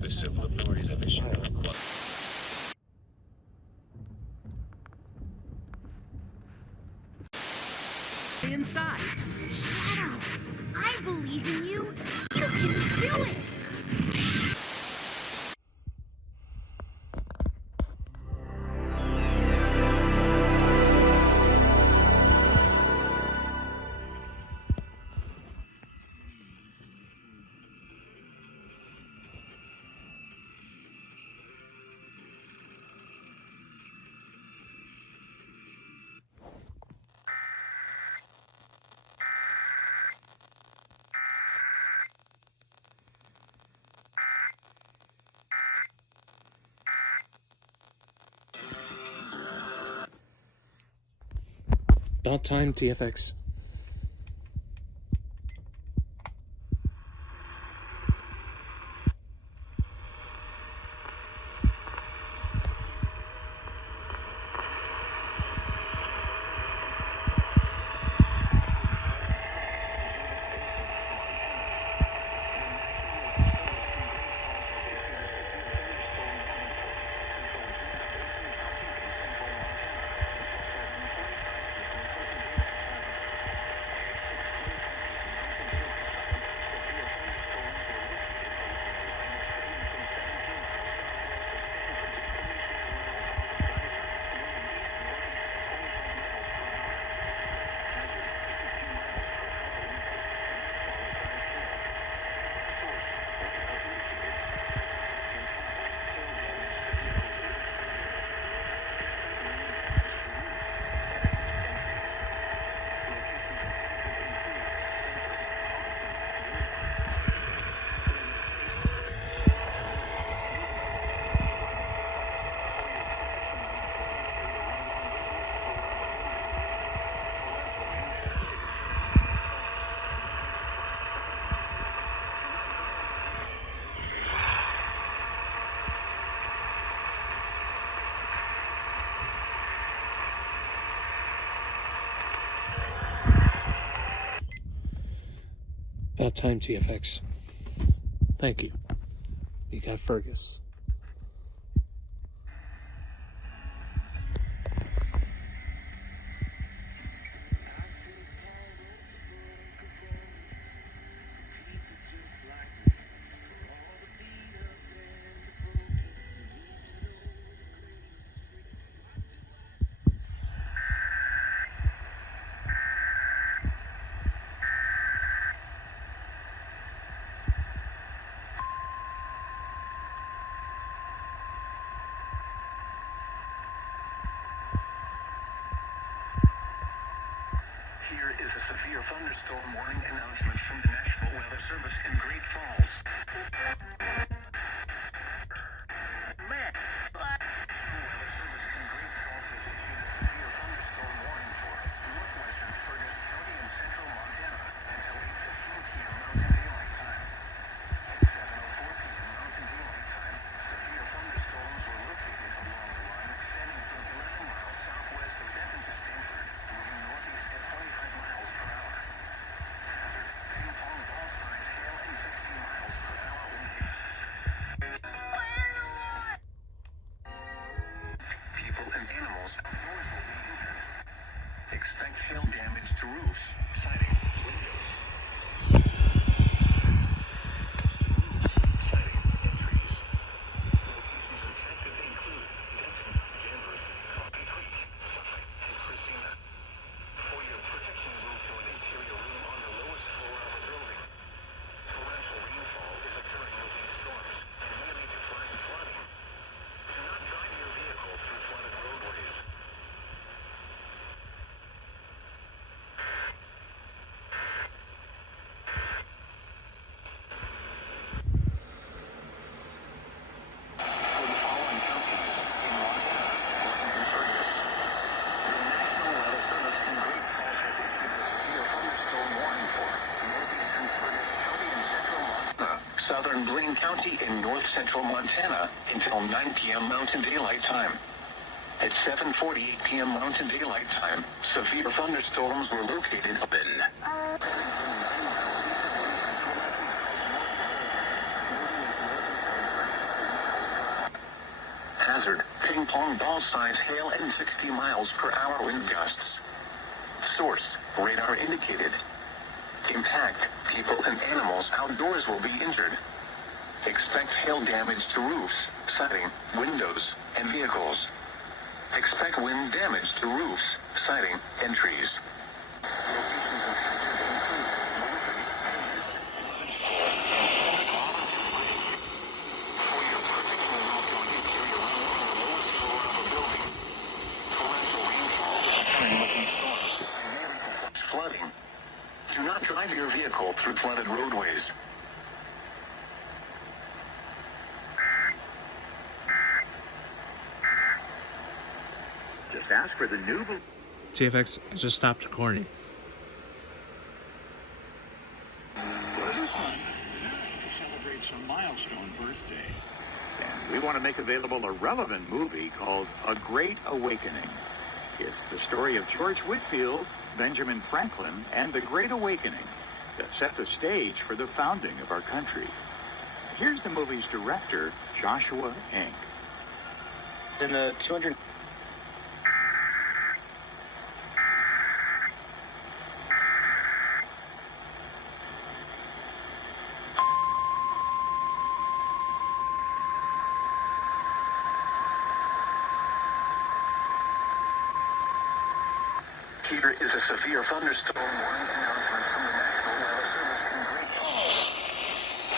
The civil authorities have issued a request. Inside. Shadow, I believe in you. You can do it. About time, TFX. About time, TFX. Thank you. You got Fergus. Here is a severe thunderstorm warning announcement from the National Weather Service in Great Falls. Expect hail damage to roofs, siding, windows. Siding and trees. Locations affected include Denton, Danvers, Coffee Creek, Suffolk, and Christina. For your protection, move to an interior room on the lowest floor of a building. Torrential rainfall is occurring with these storms and may lead to flash flooding. Do not drive your vehicle through flooded roadways. Southern Blaine County in north central Montana until 9 p.m. Mountain Daylight Time. At 7:48 p.m. Mountain Daylight Time, severe thunderstorms were located up in Hazard, ping pong ball size hail and 60 miles per hour wind gusts. Source, radar indicated. Impact, people and animals outdoors will be injured. Expect hail damage to roofs, siding, windows, and vehicles. Expect wind damage to roofs, siding, and trees. Flooding. Do not drive your vehicle through flooded roadways. Just ask for the new... TFX just stopped recording. Celebrates a milestone birthday. And we want to make available a relevant movie called A Great Awakening. It's the story of George Whitefield, Benjamin Franklin, and the Great Awakening that set the stage for the founding of our country. Here's the movie's director, Joshua Enck. In the 200... Here is a severe thunderstorm warning announcement from the National Weather Service in Great Falls.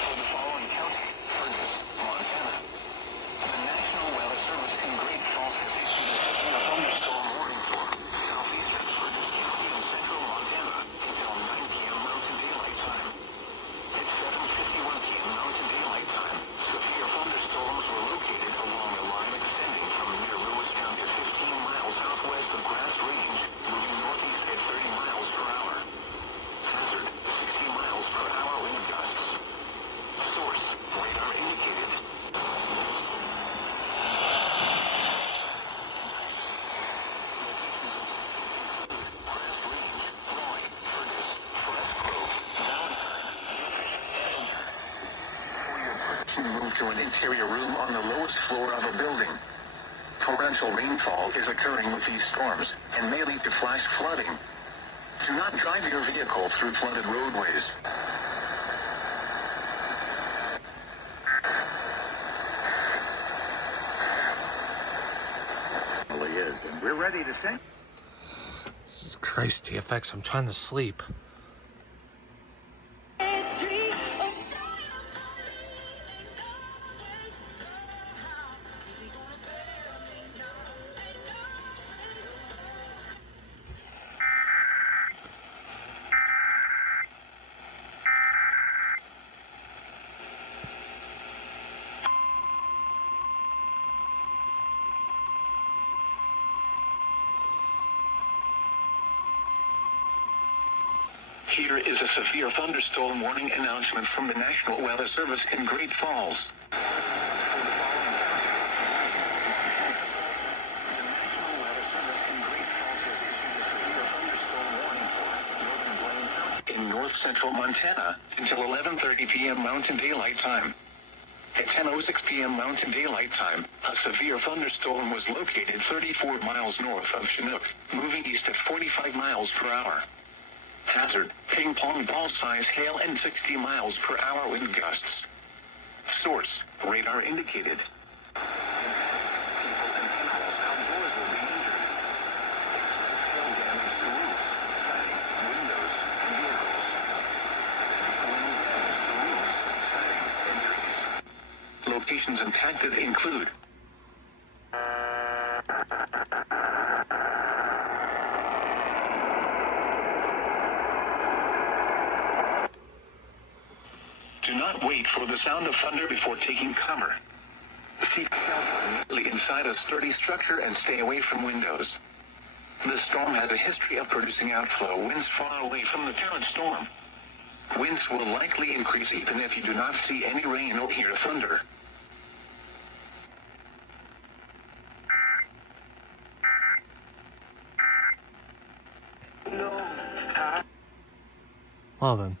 For the following county, Fergus, Montana. The National Weather Service in Great Falls has issued a severe thunderstorm warning for southeastern Fergus County in central Montana until 9 p.m. Mountain Daylight Time. At 7:51 p.m. Mountain Daylight Time, severe thunderstorms were located along a line extending from near Lewistown to 15 miles southwest of Grass Range, moving northeast at 30 miles per hour. Hazard, 60 miles per hour wind gusts. Source, radar indicated. Move to an interior room on the lowest floor of a building. Torrential rainfall is occurring with these storms and may lead to flash flooding. Do not drive your vehicle through flooded roadways. Really is, and we're ready to send... Jesus Christ, TFX, I'm trying to sleep. Here is a severe thunderstorm warning announcement from the National Weather Service in Great Falls. In north central Montana until 11:30 p.m. Mountain Daylight Time. At 10:06 p.m. Mountain Daylight Time, a severe thunderstorm was located 34 miles north of Chinook, moving east at 45 miles per hour. Hazard, ping pong ball size hail and 60 miles per hour wind gusts. Source, radar indicated. Locations impacted include do not wait for the sound of thunder before taking cover. Seat yourself immediately inside a sturdy structure and stay away from windows. The storm has a history of producing outflow winds far away from the parent storm. Winds will likely increase even if you do not see any rain or hear thunder. Well then.